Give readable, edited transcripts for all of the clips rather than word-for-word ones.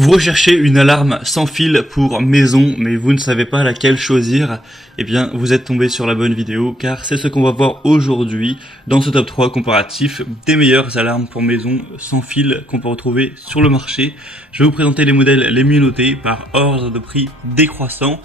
Vous recherchez une alarme sans fil pour maison, mais vous ne savez pas laquelle choisir, eh bien vous êtes tombé sur la bonne vidéo, car c'est ce qu'on va voir aujourd'hui dans ce top 3 comparatif des meilleures alarmes pour maison sans fil qu'on peut retrouver sur le marché. Je vais vous présenter les modèles les mieux notés par ordre de prix décroissant,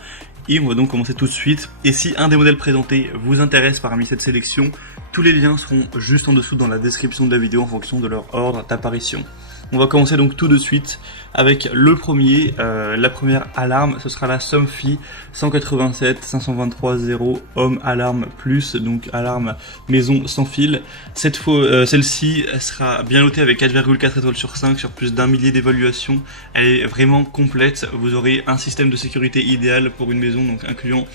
et on va donc commencer tout de suite. Et si un des modèles présentés vous intéresse parmi cette sélection, tous les liens seront juste en dessous dans la description de la vidéo en fonction de leur ordre d'apparition. On va commencer donc tout de suite avec le premier, la première alarme, ce sera la Somfy 187 523 0 Home Alarm Plus, donc alarme maison sans fil. Cette fois, celle-ci sera bien notée avec 4,4 étoiles sur 5 sur plus d'un millier d'évaluations. Elle est vraiment complète, vous aurez un système de sécurité idéal pour une maison, donc incluant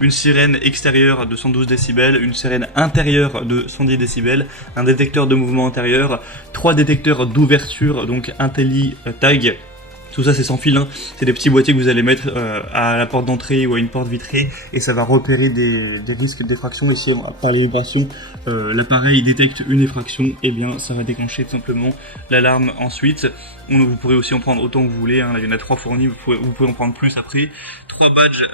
une sirène extérieure de 112 décibels, une sirène intérieure de 110 décibels, un détecteur de mouvement intérieur, 3 détecteurs d'ouverture, donc IntelliTag. Tout ça c'est sans fil, hein. C'est des petits boîtiers que vous allez mettre à la porte d'entrée ou à une porte vitrée et ça va repérer des risques d'effraction. Et si par les vibrations l'appareil détecte une effraction, et bien ça va déclencher tout simplement l'alarme ensuite. Vous pourrez aussi en prendre autant que vous voulez, hein. Là, il y en a 3 fournis, vous pouvez en prendre plus après. 3 badges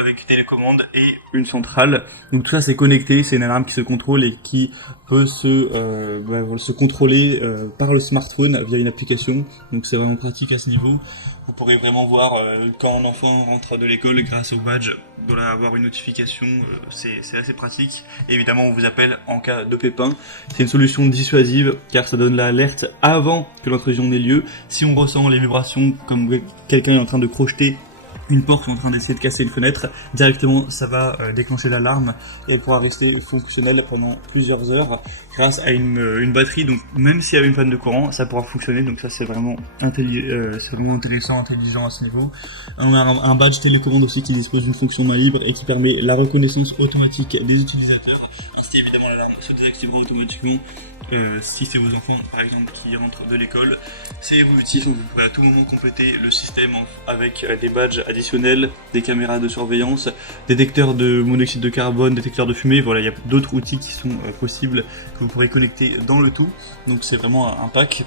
avec télécommande et une centrale. Donc tout ça c'est connecté, c'est une alarme qui se contrôle et qui peut se contrôler par le smartphone via une application. Donc c'est vraiment pratique à ce niveau. Vous pourrez vraiment voir quand un enfant rentre de l'école grâce au badge, il doit avoir une notification, c'est assez pratique. Et évidemment on vous appelle en cas de pépin. C'est une solution dissuasive car ça donne l'alerte avant que l'intrusion n'ait lieu. Si on ressent les vibrations comme quelqu'un est en train de crocheter une porte ou en train d'essayer de casser une fenêtre, directement ça va déclencher l'alarme et elle pourra rester fonctionnelle pendant plusieurs heures grâce à une batterie. Donc même s'il y a une panne de courant, ça pourra fonctionner. Donc ça c'est vraiment intéressant, intelligent à ce niveau. On a un badge télécommande aussi qui dispose d'une fonction main libre et qui permet la reconnaissance automatique des utilisateurs. Ainsi évidemment l'alarme se désactivera automatiquement si c'est vos enfants par exemple qui rentrent de l'école. C'est évolutif, donc vous pourrez à tout moment compléter le système avec des badges additionnels, des caméras de surveillance, détecteurs de monoxyde de carbone, détecteurs de fumée. Voilà, il y a d'autres outils qui sont possibles que vous pourrez connecter dans le tout. Donc c'est vraiment un pack.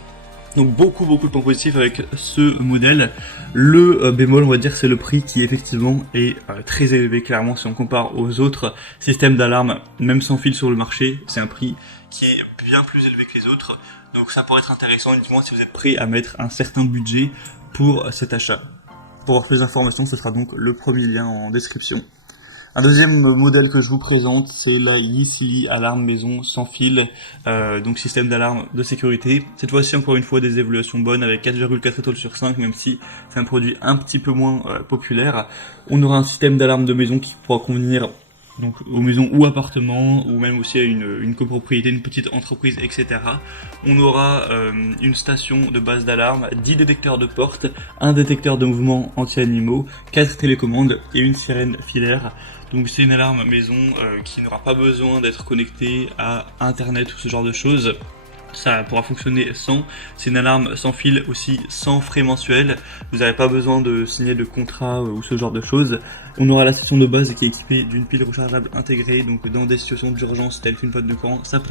Donc beaucoup de points positifs avec ce modèle. Le bémol, on va dire, c'est le prix qui effectivement est très élevé. Clairement, si on compare aux autres systèmes d'alarme, même sans fil sur le marché, c'est un prix qui est bien plus élevé que les autres. Donc ça pourrait être intéressant uniquement si vous êtes prêt à mettre un certain budget pour cet achat. Pour avoir plus d'informations, ce sera donc le premier lien en description. Un deuxième modèle que je vous présente, c'est la Yesili alarme maison sans fil, donc système d'alarme de sécurité. Cette fois-ci, encore une fois, des évaluations bonnes avec 4,4 étoiles sur 5, même si c'est un produit un petit peu moins populaire. On aura un système d'alarme de maison qui pourra convenir donc aux maisons ou appartements, ou même aussi à une copropriété, une petite entreprise, etc. On aura une station de base d'alarme, 10 détecteurs de porte, un détecteur de mouvement anti-animaux, 4 télécommandes et une sirène filaire. Donc c'est une alarme maison qui n'aura pas besoin d'être connectée à internet ou ce genre de choses. Ça pourra fonctionner sans. C'est une alarme sans fil aussi, sans frais mensuels. Vous n'avez pas besoin de signer de contrat ou ce genre de choses. On aura la station de base qui est équipée d'une pile rechargeable intégrée, donc dans des situations d'urgence telles qu'une panne de courant, ça peut